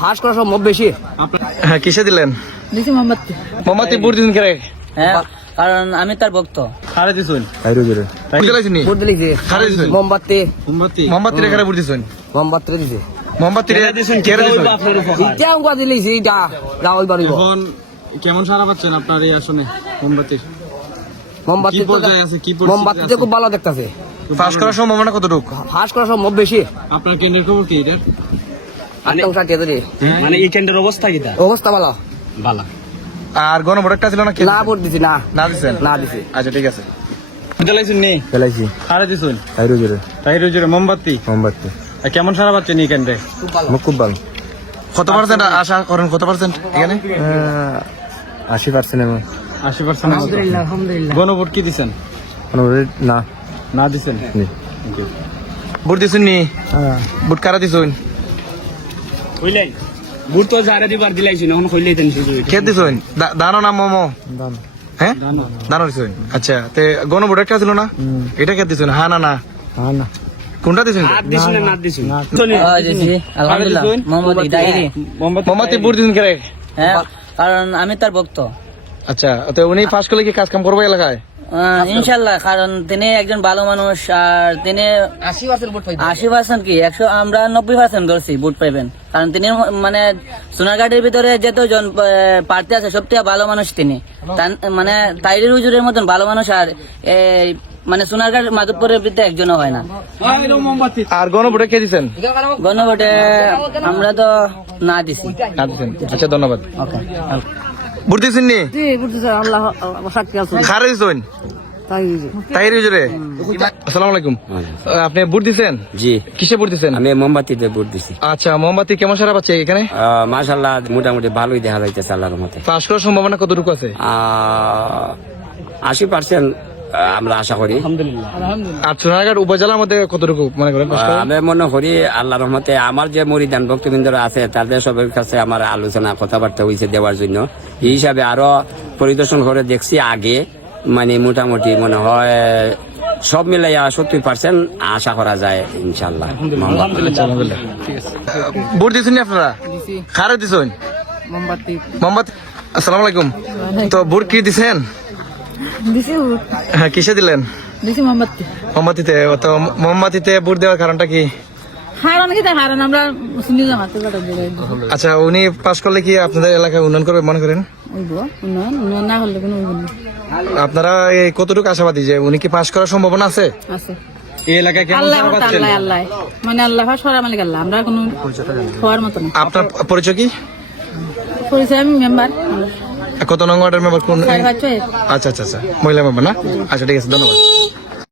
ফাঁস করা সম্ভব বেশি। হ্যাঁ, কিসে দিলেন? দিছি মোমবাতি। মোমবাতি বুট দিন করে। হ্যাঁ, কারণ আমি তার ভক্ত। খারে দিছুন আইরো জুরে তাই দিলাইছিনি বুট দিলিছে খারে দিছুন মোমবাতি মোমবাতি রে খারে বুট দিছুন মোমবাতি দিছে মোমবাতি রে দিছুন কে রে দিছুন ইটা উগা দিলিছে ইটা রাওল বাড়িব। এখন কেমন সারা পাচ্ছেন আপনার এই আসনে মোমবাতির? মোমবাতি কি পর্যায়ে আছে, কি পরিস্থিতি মোমবাতিতে আছে? খুব ভালো দেখতাছে। পাস করার সম্ভাবনা কতটুকু? ফাঁস করা সম্ভব বেশি। আপনার কেন্দ্রের খবর কি এটার? মানে এই কেন্দ্রের অবস্থা কিটা? অবস্থা ভালো বালা। আর গণভোট একটা ছিল না কি? না ভোট দিছি না না দিছেন? না দিছি। আচ্ছা ঠিক আছে। দিলাইছেন নি? পেলাইছি খারে দিছুন আইরো জুরে তাইর জুরে মোমবাতি। মোমবাতি আর কেমন সারা পাচ্ছেন এই কেন্দ্রে? খুব ভালো। কত পার্সেন্ট আশা করেন? কত পার্সেন্ট এখানে? 80% এমন। 80%। আলহামদুলিল্লাহ, আলহামদুলিল্লাহ। গণভোট কি দিছেন? না না দিছেন? নি। বুট দিছুন নি? বুট কারা দিছুন? কইলেন বুট তো যারে দিবার দিলাইছিন এখন কইলেই দেন শুধু কে দিছুন? দানো না মোমো? দান হ্যাঁ দানো দিছুন। আচ্ছা তে গণভোট একটা ছিল না, এটা কে দিছুন? হ্যাঁ না না হ্যাঁ না কোনটা দিছুন? হাত দিছুন না দিছুন দিছি আলহামদুলিল্লাহ। মোমবাতি ডাইরি। মোমবাতি বুট দিছুন করে। হ্যাঁ, কারণ আমি তার ভক্ত। আচ্ছা তো উনি পাস করলে কি কাজ কাম করবে এলাকায়? ইনশাল্লাহ, কারণ তিনি একজন ভালো মানুষ আর তিনি 80% ভোট পাইবে। 80% কি 100 আমরা 90% ধরছি ভোট পাইবেন, কারণ তিনি মানে সোনারঘাটের ভিতরে যতজন প্রার্থী আছে সবথেকে ভালো মানুষ তিনি। মানে তাইরের হুজুরের মতন ভালো মানুষ আর এই মানে সোনারঘাট মাধবপুরের ভিতরে একজনও হয় না। আর গণভোটে কে দিছেন? গণভোটে আমরা তো না দিছি। না দিছেন। আচ্ছা ধন্যবাদ। ওকে। বুট দিছেন নি? জি, বুঝতেছে আল্লাহ সাক্ষী আছে। খারে দিছুন তাইর হুজুরে। আসসালামু আলাইকুম। আপনি বুট দিছেন? জি, কিসে বুট দিছেন? আমি মোমবাতিতে ভোট দিছি। আচ্ছা মোমবাতি কেমন সারা পাচ্ছে এখানে? মাশাআল্লাহ মোটামুটি ভালোই দেখা যাইতেছে আল্লাহর রহমতে। পাস করার সম্ভাবনা কতটুকু আছে? 80% আমরা আশা করি। আর সোনারঘাট উপজেলার মধ্যে কতটুকু মনে করেন পাস করা? আমি মনে করি আল্লাহর রহমতে আমার যে মরিদান ভক্তবৃন্দরা আছে তাদের সবার কাছে আমার আলোচনা কথাবার্তা হয়েছে দেওয়ার জন্য, এই হিসাবে আরো পরিদর্শন করে দেখছি আগে, মানে মোটামুটি মনে হয় সব মিলাইয়া 70% আশা করা যায় ইনশাল্লাহ। আলহামদুলিল্লাহ ঠিক আছে। বুট দিছেন নি আপনারা? খারে দিছেন? মোমবাতি মোমবাতি। আসসালামু আলাইকুম। তো বুট কি দিছেন? দিছি, হ্যাঁ, কিসে দিলেন? দিছি মোমবাতি। মোমবাতিতে। তো মোমবাতিতে বুট দেওয়ার কারণটা কি? হারান কি হারান আমরা মুসলিম জামাতে কথা বলে আচ্ছা উনি পাস করলে কি আপনাদের এলাকায় উন্নয়ন করবে মনে করেন? হইব। উন্নয়ন না হলে কোনো হইব না। আপনারা এই কতটুকু আশাবাদী যে উনি কি পাস করার সম্ভাবনা আছে? আছে। এই এলাকায় কেমন আল্লাহ সারা পাচ্ছেন? আল্লাহ আল্লাহ মানে আল্লাহ সরা মালিক আল্লাহ, আমরা কোনো হওয়ার মতো না। আপনার পরিচয় কি? পরিচয় আমি মেম্বার কত নং ওয়ার্ডের মেম্বার? কোন? 5.5 আচ্ছা আচ্ছা আচ্ছা মহিলা মেম্বার না? আচ্ছা ঠিক আছে ধন্যবাদ।